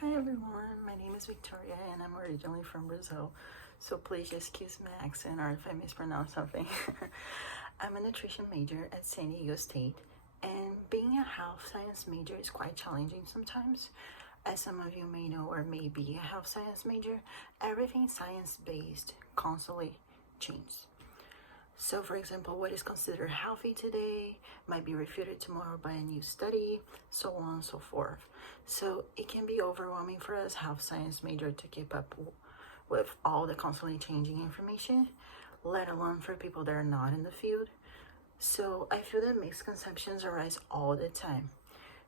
Hi everyone, my name is Victoria and I'm originally from Brazil, so please just excuse my accent or if I mispronounce something. I'm a nutrition major at San Diego State, and being a health science major is quite challenging sometimes. As some of you may know or may be a health science major, everything science-based constantly changes. So, for example, what is considered healthy today might be refuted tomorrow by a new study, so on and so forth. So, it can be overwhelming for us health science major to keep up with all the constantly changing information, let alone for people that are not in the field. So, I feel that misconceptions arise all the time.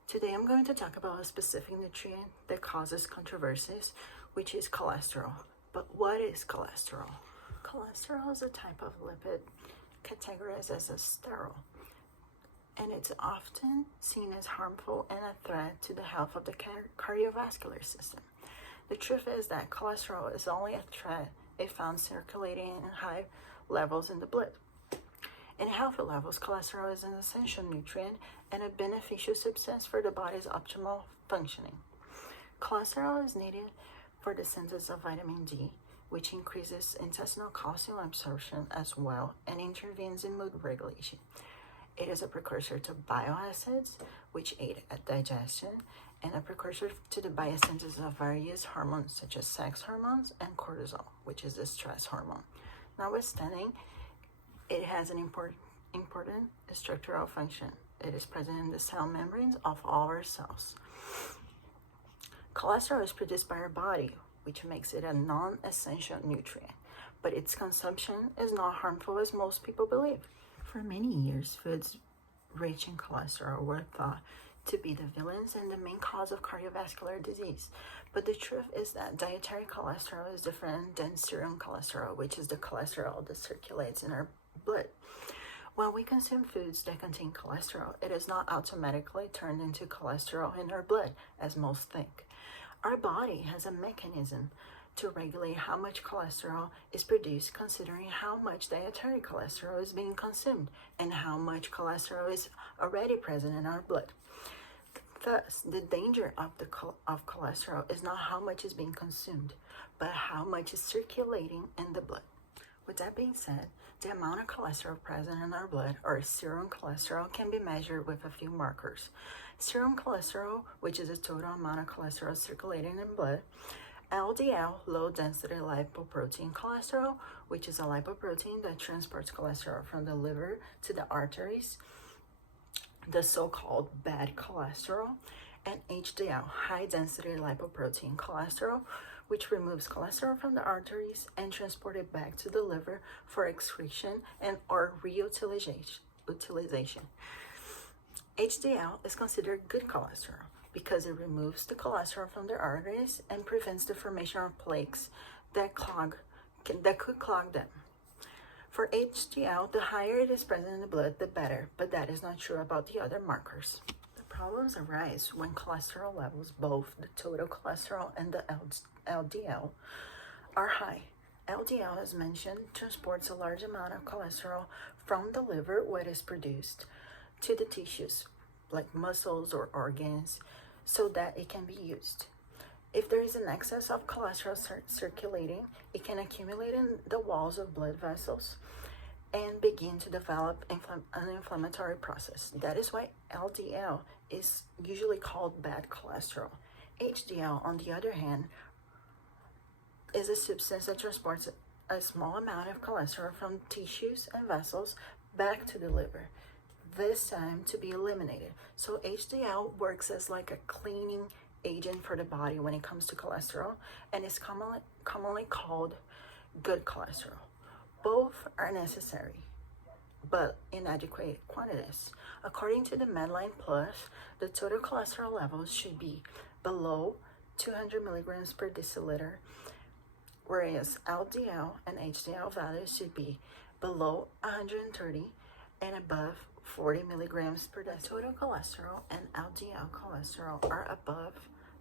Today, I'm going to talk about a specific nutrient that causes controversies, which is cholesterol. But what is cholesterol? Cholesterol is a type of lipid categorized as a sterol, and it's often seen as harmful and a threat to the health of the cardiovascular system. The truth is that cholesterol is only a threat if found circulating in high levels in the blood. In healthy levels, cholesterol is an essential nutrient and a beneficial substance for the body's optimal functioning. Cholesterol is needed for the synthesis of vitamin D, which increases intestinal calcium absorption as well and intervenes in mood regulation. It is a precursor to bile acids, which aid at digestion, and a precursor to the biosynthesis of various hormones such as sex hormones and cortisol, which is the stress hormone. Notwithstanding, it has an important structural function. It is present in the cell membranes of all our cells. Cholesterol is produced by our body, which makes it a non-essential nutrient, but its consumption is not harmful as most people believe. For many years, foods rich in cholesterol were thought to be the villains and the main cause of cardiovascular disease. But the truth is that dietary cholesterol is different than serum cholesterol, which is the cholesterol that circulates in our blood. When we consume foods that contain cholesterol, it is not automatically turned into cholesterol in our blood, as most think. Our body has a mechanism to regulate how much cholesterol is produced, considering how much dietary cholesterol is being consumed and how much cholesterol is already present in our blood. Thus, the danger of cholesterol is not how much is being consumed, but how much is circulating in the blood. With that being said, the amount of cholesterol present in our blood, or serum cholesterol, can be measured with a few markers. Serum cholesterol, which is the total amount of cholesterol circulating in blood; LDL, low-density lipoprotein cholesterol, which is a lipoprotein that transports cholesterol from the liver to the arteries, the so-called bad cholesterol; and HDL, high-density lipoprotein cholesterol, which removes cholesterol from the arteries and transport it back to the liver for excretion and or reutilization. HDL is considered good cholesterol because it removes the cholesterol from the arteries and prevents the formation of plaques that could clog them. For HDL, the higher it is present in the blood, the better, but that is not true about the other markers. The problems arise when cholesterol levels, both the total cholesterol and the LDL, are high. LDL, as mentioned, transports a large amount of cholesterol from the liver, where it is produced, to the tissues, like muscles or organs, so that it can be used. If there is an excess of cholesterol circulating, it can accumulate in the walls of blood vessels and begin to develop an inflammatory process. That is why LDL is usually called bad cholesterol. HDL, on the other hand, is a substance that transports a small amount of cholesterol from tissues and vessels back to the liver, this time to be eliminated. So HDL works as like a cleaning agent for the body when it comes to cholesterol, and is commonly called good cholesterol. Both are necessary, but in adequate quantities. According to the Medline Plus, the total cholesterol levels should be below 200 milligrams per deciliter, whereas LDL and HDL values should be below 130 and above 40 milligrams per deciliter. Total cholesterol and LDL cholesterol are above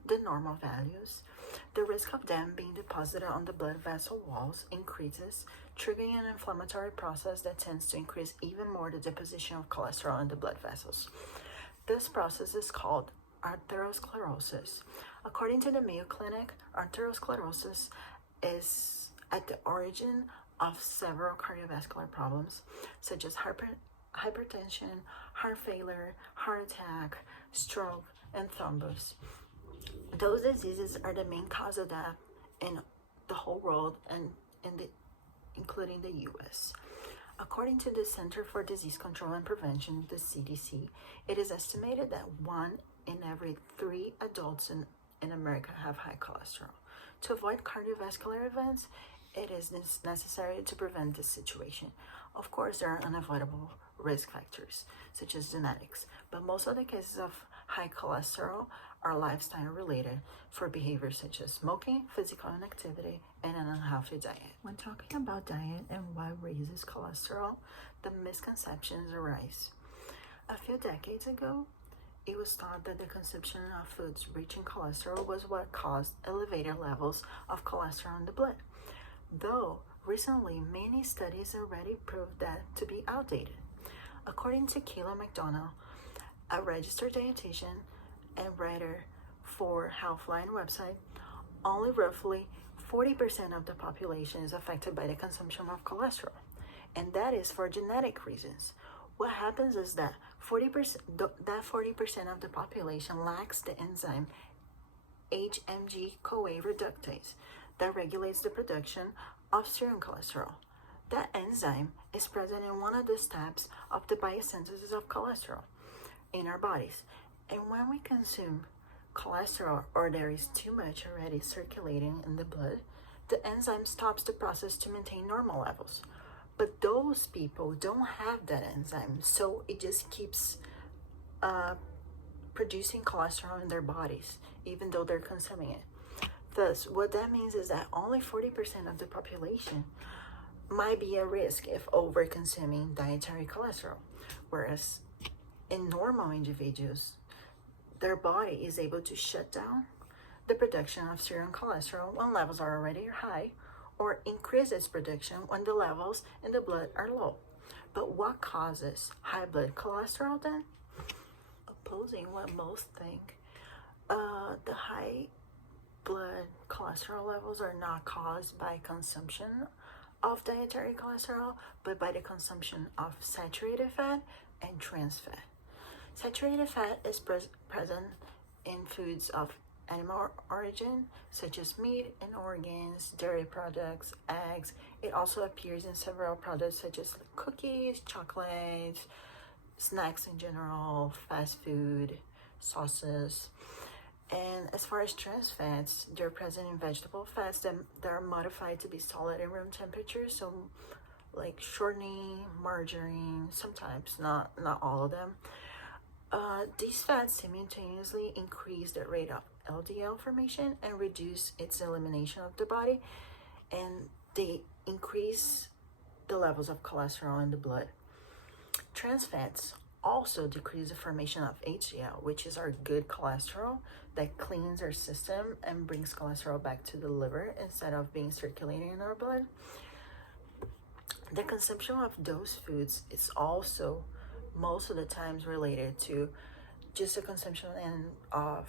the normal values. The risk of them being deposited on the blood vessel walls increases, triggering an inflammatory process that tends to increase even more the deposition of cholesterol in the blood vessels. This process is called atherosclerosis. According to the Mayo Clinic, arteriosclerosis is at the origin of several cardiovascular problems, such as hypertension, heart failure, heart attack, stroke, and thrombus. Those diseases are the main cause of death in the whole world and including the US. According to the Center for Disease Control and Prevention, the CDC, it is estimated that 1 in every 3 adults in America have high cholesterol. To avoid cardiovascular events, it is necessary to prevent this situation. Of course, there are unavoidable risk factors, such as genetics, but most of the cases of high cholesterol are lifestyle related for behaviors such as smoking, physical inactivity, and an unhealthy diet. When talking about diet and what raises cholesterol, the misconceptions arise. A few decades ago, it was thought that the consumption of foods rich in cholesterol was what caused elevated levels of cholesterol in the blood, though recently many studies already proved that to be outdated. According to Kayla McDonald, a registered dietitian and writer for Healthline website, only roughly 40% of the population is affected by the consumption of cholesterol, and that is for genetic reasons. What happens is that 40% of the population lacks the enzyme HMG-CoA reductase that regulates the production of serum cholesterol. That enzyme is present in one of the steps of the biosynthesis of cholesterol in our bodies. And when we consume cholesterol or there is too much already circulating in the blood, the enzyme stops the process to maintain normal levels. But those people don't have that enzyme, so it just keeps producing cholesterol in their bodies, even though they're consuming it. Thus, what that means is that only 40% of the population might be at risk if over-consuming dietary cholesterol, whereas in normal individuals, their body is able to shut down the production of serum cholesterol when levels are already high, or increase its production when the levels in the blood are low. But what causes high blood cholesterol then? Opposing what most think, the high blood cholesterol levels are not caused by consumption of dietary cholesterol, but by the consumption of saturated fat and trans fat. Saturated fat is present in foods of animal origin, such as meat and organs, dairy products, eggs. It also appears in several products such as cookies, chocolates, snacks in general, fast food, sauces. And as far as trans fats, they're present in vegetable fats that are modified to be solid at room temperature. So like shortening, margarine, sometimes, not all of them. These fats simultaneously increase the rate of LDL formation and reduce its elimination of the body, and they increase the levels of cholesterol in the blood. Trans fats also decrease the formation of HDL, which is our good cholesterol that cleans our system and brings cholesterol back to the liver instead of being circulating in our blood. The consumption of those foods is also most of the times related to just the consumption of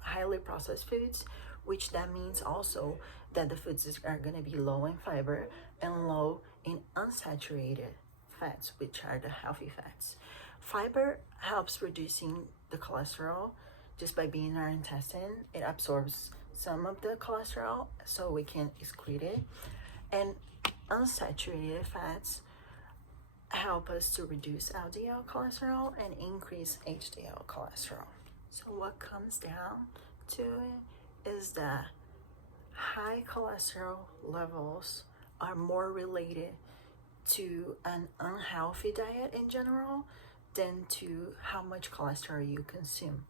highly processed foods, which that means also that the foods are going to be low in fiber and low in unsaturated fats, which are the healthy fats. Fiber helps reducing the cholesterol just by being in our intestine. It absorbs some of the cholesterol so we can excrete it. And unsaturated fats help us to reduce LDL cholesterol and increase HDL cholesterol. So what comes down to it is that high cholesterol levels are more related to an unhealthy diet in general than to how much cholesterol you consume.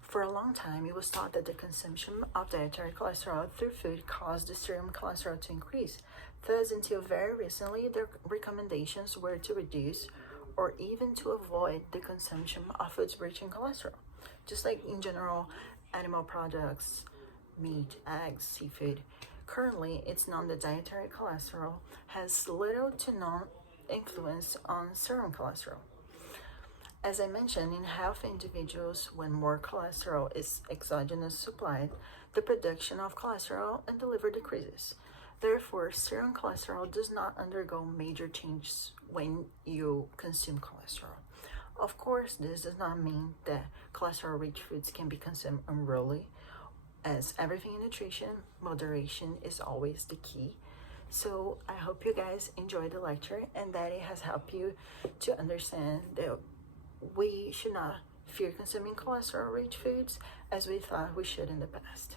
For a long time, it was thought that the consumption of dietary cholesterol through food caused the serum cholesterol to increase. Thus, until very recently, the recommendations were to reduce or even to avoid the consumption of foods rich in cholesterol. Just like in general, animal products, meat, eggs, seafood. Currently, it's known that dietary cholesterol has little to no influence on serum cholesterol. As I mentioned, in healthy individuals, when more cholesterol is exogenous supplied, the production of cholesterol in the liver decreases. Therefore, serum cholesterol does not undergo major changes when you consume cholesterol. Of course, this does not mean that cholesterol-rich foods can be consumed unruly. As everything in nutrition, moderation is always the key. So I hope you guys enjoyed the lecture and that it has helped you to understand that we should not fear consuming cholesterol-rich foods as we thought we should in the past.